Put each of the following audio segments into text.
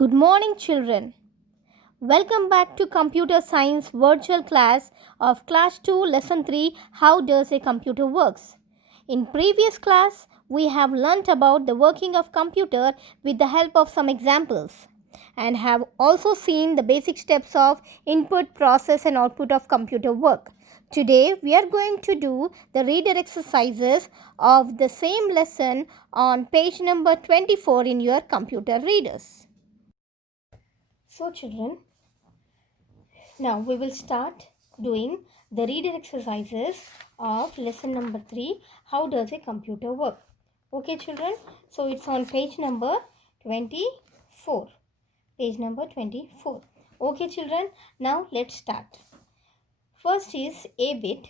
Good morning, children. Welcome back to Computer Science virtual class of Class 2, Lesson 3 How Does a Computer Works? In previous class, we have learnt about the working of computer with the help of some examples and have also seen the basic steps of input, process and output of computer work. Today, we are going to do the reader exercises of the same lesson on page number 24 in your computer readers. So children, now we will start doing the reader exercises of lesson number 3, how does a computer work? Okay children, so it's on page number 24. Page number 24. Okay children, now let's start. First is A bit.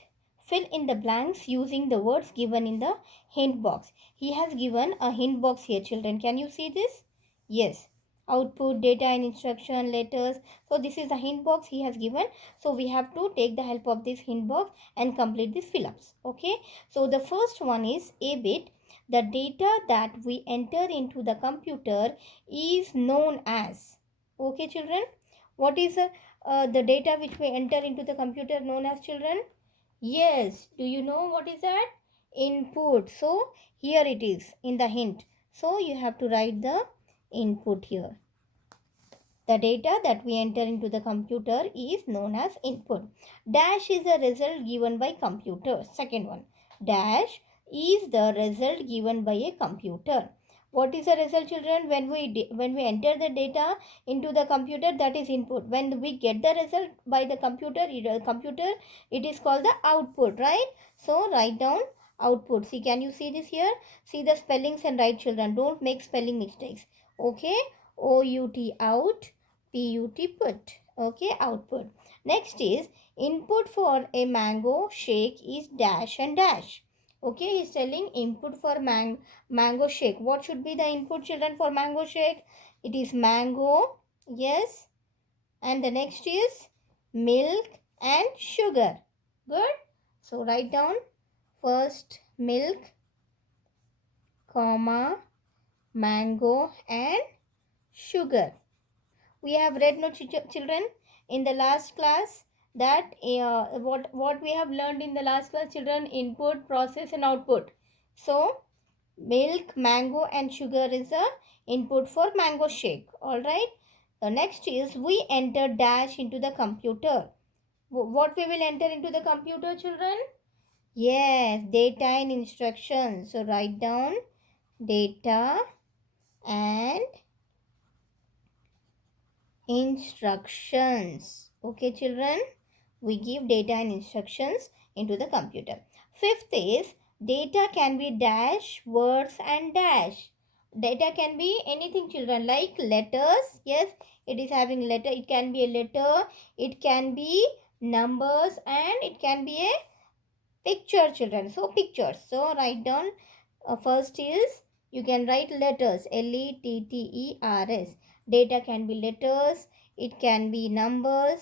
Fill in the blanks using the words given in the hint box. He has given a hint box here children. Can you see this? Yes. Output, data and instruction, letters. So this is the hint box he has given. So we have to take the help of this hint box and complete these fill-ups. Okay. So the first one is A bit. The data that we enter into the computer is known as. Okay children. What is the data which we enter into the computer known as children? Yes. Do you know what is that? Input. So here it is in the hint. So you have to write the input here. The data that we enter into the computer is known as input. Dash is the result given by computer. Second one. Dash is the result given by a computer. What is the result children? When we enter the data into the computer, that is input. When we get the result by the computer, it is called the output, right? So write down output. See, can you see this here? See the spellings and write children. Don't make spelling mistakes. Okay. O-U-T out. P-U-T put. Okay, output. Next is input for a mango shake is dash and dash. Okay, he's telling input for mango shake. What should be the input children for mango shake? It is mango. Yes. And the next is milk and sugar. Good. So write down first milk, comma, mango and sugar. We have read no children in the last class that what we have learned in the last class children, input, process and output. So milk, mango and sugar is the input for mango shake. All right. The next is we enter dash into the computer. What we will enter into the computer children? Yes, data and instructions. So write down data and instructions. Okay children, we give data and instructions into the computer. Fifth is data can be dash, words and dash. Data can be anything children, like letters. Yes, it is having letter. It can be a letter, it can be numbers and it can be a picture children. So pictures. So write down first is you can write letters, Letters. Data can be letters, it can be numbers,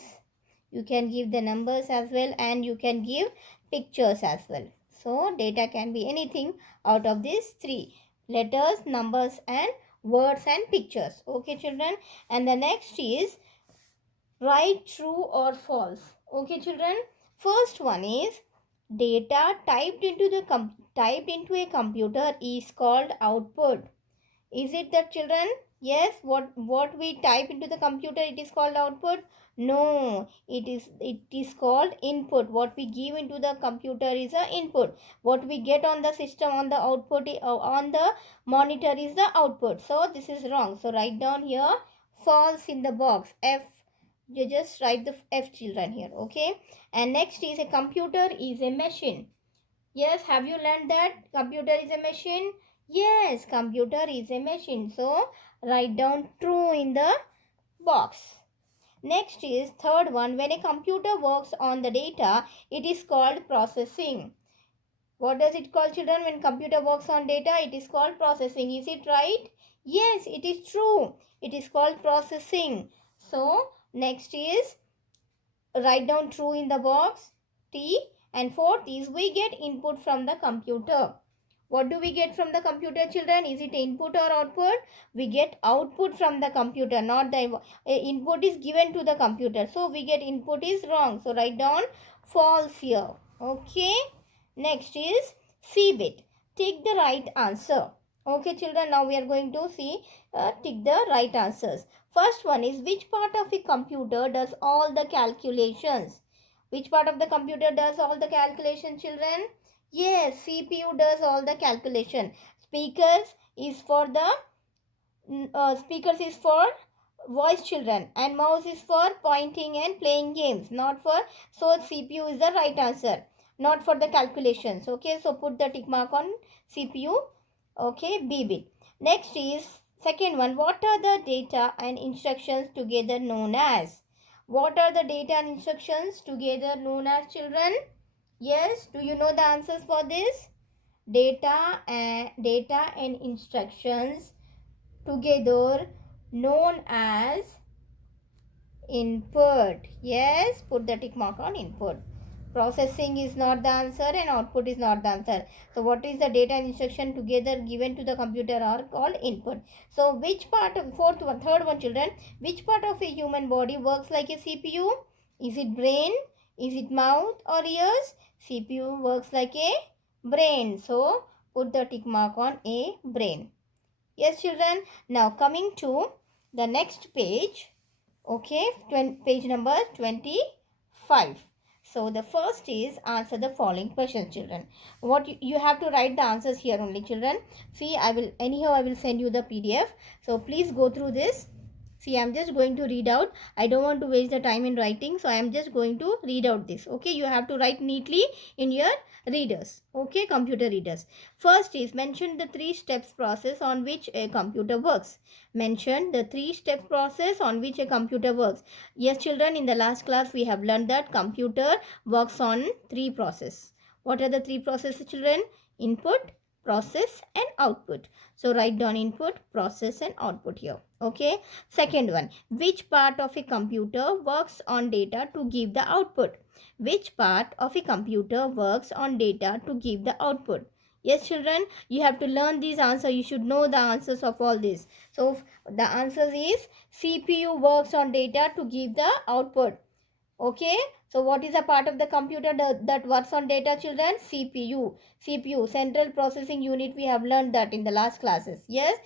you can give the numbers as well and you can give pictures as well. So data can be anything out of these three: letters, numbers and words and pictures. Okay children. And the next is write true or false. Okay children. First one is data typed into a computer is called output. Is it that children? Yes, what we type into the computer, it is called output? No, it is called input. What we give into the computer is the input. What we get on the system, on the output, on the monitor is the output. So this is wrong. So write down here false in the box. F. You just write the F children here. Okay. And next is a computer is a machine. Yes, have you learned that computer is a machine? Yes, computer is a machine. So write down true in the box. Next is third one. When a computer works on the data, it is called processing. What does it call children? When computer works on data, it is called processing. Is it right? Yes, it is true. It is called processing. So next is write down true in the box. T. And fourth is we get input from the computer. What do we get from the computer, children? Is it input or output? We get output from the computer, not the input is given to the computer. So we get input is wrong. So write down false here. Okay. Next is C bit. Tick the right answer. Okay, children. Now we are going to see tick the right answers. First one is, which part of a computer does all the calculations? Which part of the computer does all the calculation, children? Yes, CPU does all the calculation. Speakers is for the speakers is for voice, children, and mouse is for pointing and playing games, not for. So CPU is the right answer, not for the calculations. Okay, so put the tick mark on CPU. Okay, B bit. Next is second one. What are the data and instructions together known as? What are the data and instructions together known as, children? Yes, do you know the answers for this? Data and instructions together known as input. Yes, put the tick mark on input. Processing is not the answer and output is not the answer. So what is the data and instruction together given to the computer are called input. So which part of third one, children, which part of a human body works like a CPU? Is it brain? Is it mouth or ears? CPU works like a brain. So put the tick mark on a brain. Yes, children. Now coming to the next page. Okay, page number 25. So the first is answer the following questions, children. What you have to write the answers here only, children. See, I will send you the PDF. So please go through this. See, I am just going to read out. I don't want to waste the time in writing. So I am just going to read out this. Okay, you have to write neatly in your readers. Okay, computer readers. First is, mention the 3 steps process on which a computer works. Mention the 3 step process on which a computer works. Yes, children, in the last class we have learned that computer works on 3 processes. What are the 3 processes, children? Input, process and output. So write down input, process and output here. Okay. Second one, which part of a computer works on data to give the output? Which part of a computer works on data to give the output? Yes, children, you have to learn these answers. You should know the answers of all this. So the answer is CPU works on data to give the output. Okay, so what is a part of the computer that works on data, children? CPU, central processing unit. We have learned that in the last classes. Yes.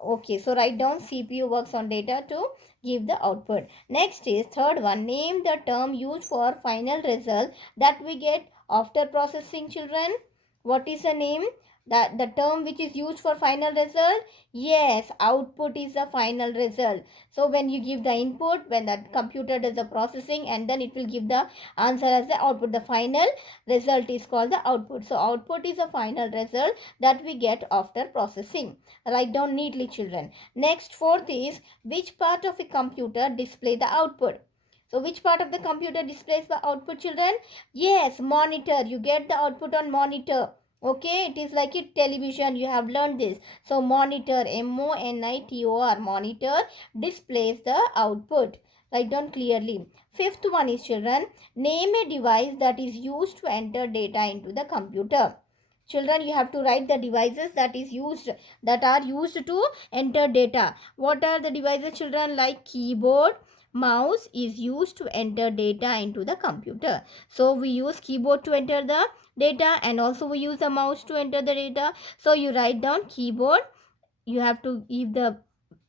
Okay, so write down CPU works on data to give the output. Next is third one, name the term used for final result that we get after processing, children. What is the name? That the term which is used for final result? Yes, output is the final result. So when you give the input, when the computer does the processing, and then it will give the answer as the output. The final result is called the output. So output is a final result that we get after processing. Write down neatly, children. Next, fourth is, which part of a computer display the output? So which part of the computer displays the output, children? Yes, monitor. You get the output on monitor. Okay, it is like a television. You have learned this. So monitor, monitor, monitor displays the output. Write down clearly. Fifth one is, children, name a device that is used to enter data into the computer. Children, you have to write the devices that are used to enter data. What are the devices, children? Like keyboard, mouse is used to enter data into the computer. So we use keyboard to enter the data, and also we use the mouse to enter the data. So you write down keyboard. You have to give the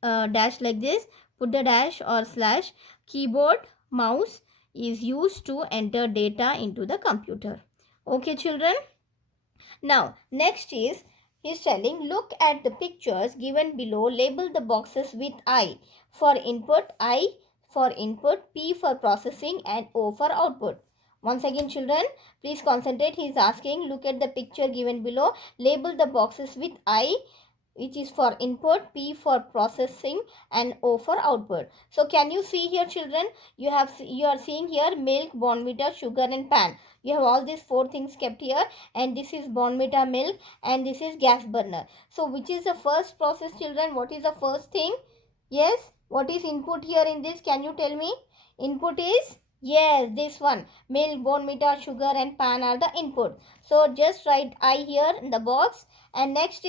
dash like this. Put the dash or slash. Keyboard, mouse is used to enter data into the computer. Okay, children. Now, next is, he's telling, look at the pictures given below. Label the boxes with I for input, I for input, P for processing and O for output. Once again, children, please concentrate. He is asking, look at the picture given below. Label the boxes with I, which is for input, P for processing and O for output. So can you see here, children? You are seeing here milk, Bournvita, sugar and pan. You have all these 4 things kept here, and this is Bournvita milk and this is gas burner. So which is the first process, children? What is the first thing? Yes, what is input here in this? Can you tell me? Input is Yes, this one. Milk, Bournvita, sugar and pan are the input. So just write I here in the box. And next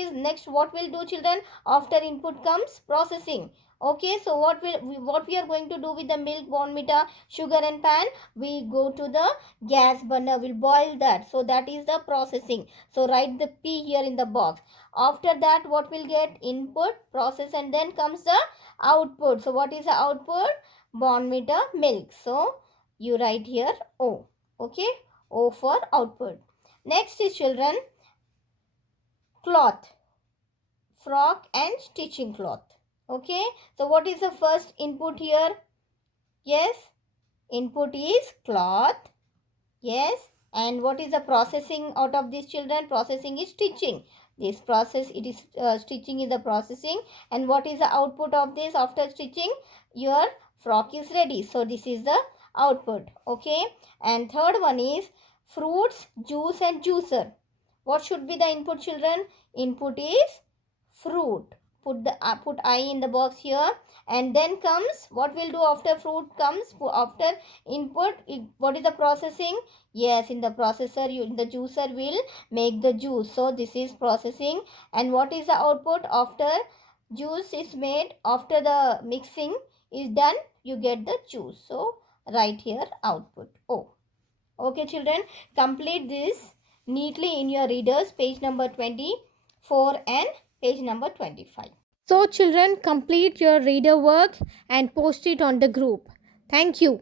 what will do, children? After input comes processing. Okay, so what we are going to do with the milk, Bournvita, sugar and pan? We go to the gas burner. We'll boil that. So that is the processing. So write the P here in the box. After that, what will get? Input, process, and then comes the output. So what is the output? Bournvita milk. So you write here O. Okay, O for output. Next is, children, cloth, frock and stitching cloth. Okay, so what is the first input here? Yes, input is cloth. Yes, and what is the processing out of these, children? Processing is stitching. This process, it is stitching is the processing. And what is the output of this after stitching? Your frock is ready. So this is the output. Okay, and third one is fruits, juice and juicer. What should be the input, children? Input is fruit. Put I in the box here. And then comes, what will do after fruit comes? After input, what is the processing? Yes, in the processor, the juicer will make the juice. So this is processing. And what is the output? After juice is made, after the mixing is done, you get the juice. So write here output O. Okay, children, complete this neatly in your readers, page number 24 and page number 25. So children, complete your reader work and post it on the group. Thank you.